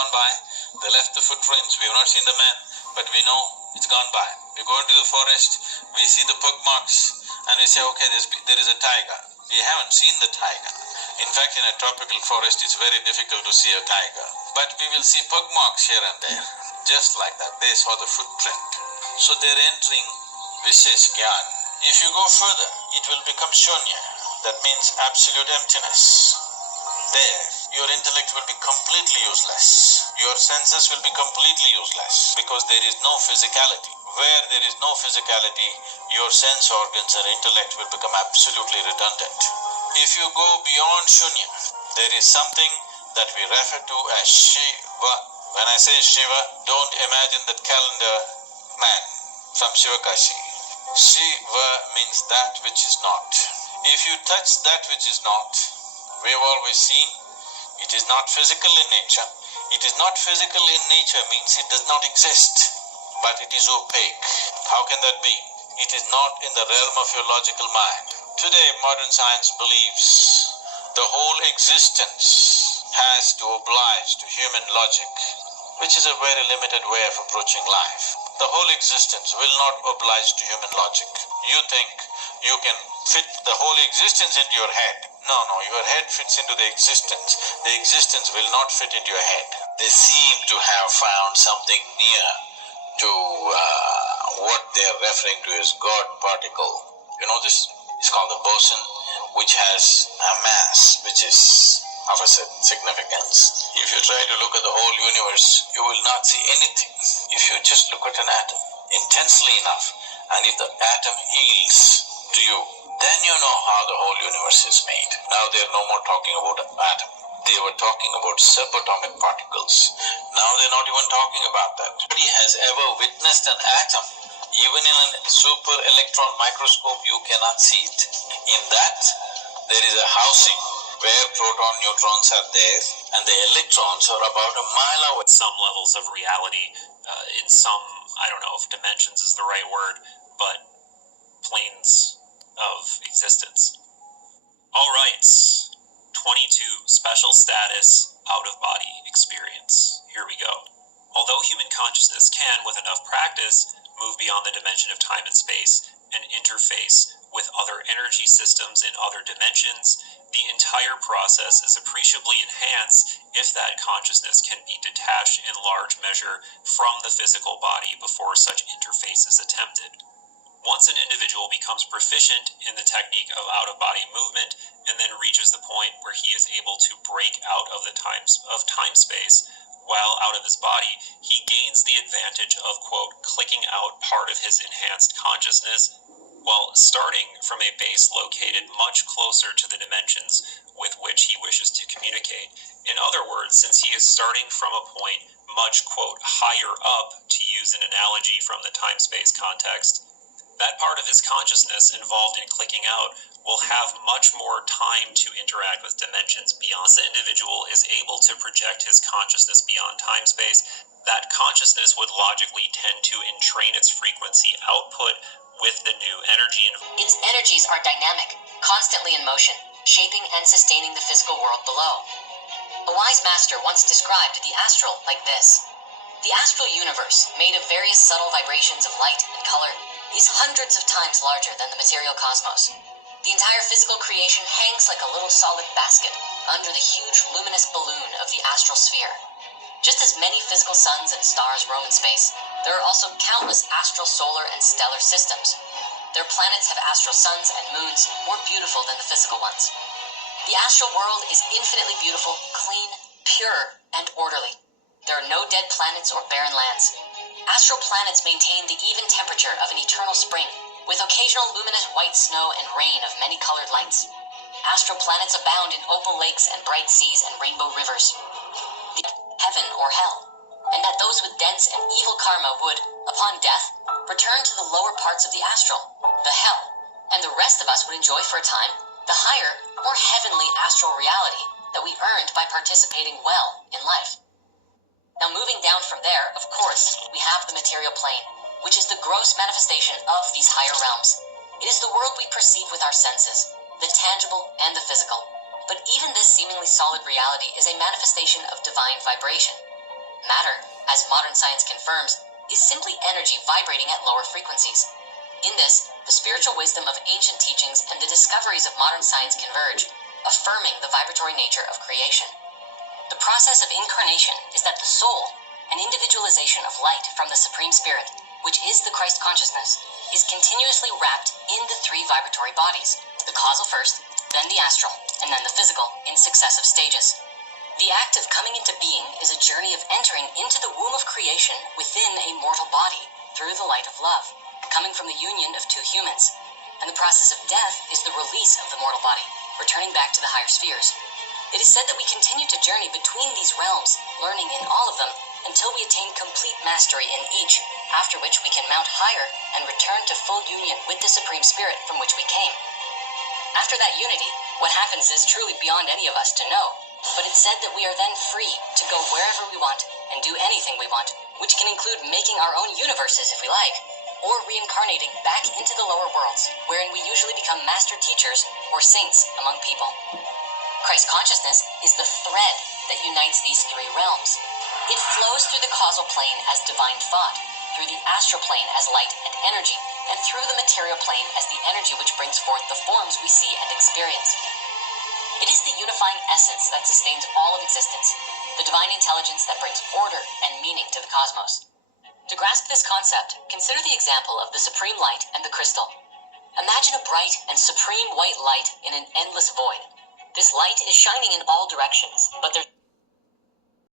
gone by. They left the footprints. We have not seen the man, but we know it's gone by. We go into the forest, we see the pug marks, and we say, okay, there is a tiger. We haven't seen the tiger. In fact, in a tropical forest, it's very difficult to see a tiger. But we will see pug marks here and there. Just like that, they saw the footprint. So they're entering Vishesh Gyan. If you go further, it will become Shunya. That means absolute emptiness. There, your intellect will be completely useless. Your senses will be completely useless because there is no physicality. Where there is no physicality, your sense organs and intellect will become absolutely redundant. If you go beyond Shunya, there is something that we refer to as Shiva. When I say Shiva, don't imagine that calendar man from Shivakashi. Shiva means that which is not. If you touch that which is not, we have always seen it is not physical in nature. It is not physical in nature means it does not exist, but it is opaque. How can that be? It is not in the realm of your logical mind. Today, modern science believes the whole existence has to oblige to human logic, which is a very limited way of approaching life. The whole existence will not oblige to human logic. You think you can fit the whole existence into your head. No, your head fits into the existence. The existence will not fit into your head. They seem to have found something near to what they're referring to as God particle. You know this? It's called the BOZZON, which has a mass which is of a certain significance. If you try to look at the whole universe, you will not see anything. If you just look at an atom intensely enough, and if the atom yields to you, then you know how the whole universe is made. Now they are no more talking about an atom. They were talking about subatomic particles. Now they're not even talking about that. Nobody has ever witnessed an atom. Even in a super electron microscope, you cannot see it. In that, there is a housing where proton neutrons are there, and the electrons are about a mile away. Some levels of reality, in some, I don't know if dimensions is the right word, but planes of existence. All right, 22, special status, out-of-body experience. Here we go. Although human consciousness can, with enough practice, move beyond the dimension of time and space and interface with other energy systems in other dimensions, the entire process is appreciably enhanced if that consciousness can be detached in large measure from the physical body before such interface is attempted. Once an individual becomes proficient in the technique of out-of-body movement and then reaches the point where he is able to break out of the time-space while out of his body, he gains the advantage of, quote, clicking out part of his enhanced consciousness while starting from a base located much closer to the dimensions with which he wishes to communicate. In other words, since he is starting from a point much, quote, higher up, to use an analogy from the time-space context, that part of his consciousness involved in clicking out will have much more time to interact with dimensions beyond. The individual is able to project his consciousness beyond time-space. That consciousness would logically tend to entrain its frequency output with the new energy. Its energies are dynamic, constantly in motion, shaping and sustaining the physical world below. A wise master once described the astral like this. The astral universe, made of various subtle vibrations of light and color, is hundreds of times larger than the material cosmos. The entire physical creation hangs like a little solid basket under the huge luminous balloon of the astral sphere. Just as many physical suns and stars roam in space, there are also countless astral, solar, and stellar systems. Their planets have astral suns and moons more beautiful than the physical ones. The astral world is infinitely beautiful, clean, pure, and orderly. There are no dead planets or barren lands. Astral planets maintain the even temperature of an eternal spring, with occasional luminous white snow and rain of many colored lights. Astral planets abound in opal lakes and bright seas and rainbow rivers. The heaven or hell, and that those with dense and evil karma would, upon death, return to the lower parts of the astral, the hell, and the rest of us would enjoy for a time the higher, more heavenly astral reality that we earned by participating well in life. Now moving down from there, of course, we have the material plane, which is the gross manifestation of these higher realms. It is the world we perceive with our senses, the tangible and the physical. But even this seemingly solid reality is a manifestation of divine vibration. Matter, as modern science confirms, is simply energy vibrating at lower frequencies. In this, the spiritual wisdom of ancient teachings and the discoveries of modern science converge, affirming the vibratory nature of creation. The process of incarnation is that the soul, an individualization of light from the Supreme Spirit, which is the Christ consciousness, is continuously wrapped in the three vibratory bodies, the causal first, then the astral, and then the physical, in successive stages. The act of coming into being is a journey of entering into the womb of creation within a mortal body through the light of love, coming from the union of two humans. And the process of death is the release of the mortal body, returning back to the higher spheres. It is said that we continue to journey between these realms, learning in all of them, until we attain complete mastery in each, after which we can mount higher and return to full union with the Supreme Spirit from which we came. After that unity, what happens is truly beyond any of us to know, but it's said that we are then free to go wherever we want and do anything we want, which can include making our own universes if we like, or reincarnating back into the lower worlds, wherein we usually become master teachers or saints among people. Christ consciousness is the thread that unites these three realms. It flows through the causal plane as divine thought, through the astral plane as light and energy, and through the material plane as the energy which brings forth the forms we see and experience. It is the unifying essence that sustains all of existence, the divine intelligence that brings order and meaning to the cosmos. To grasp this concept, consider the example of the supreme light and the crystal. Imagine a bright and supreme white light in an endless void. This light is shining in all directions, but there's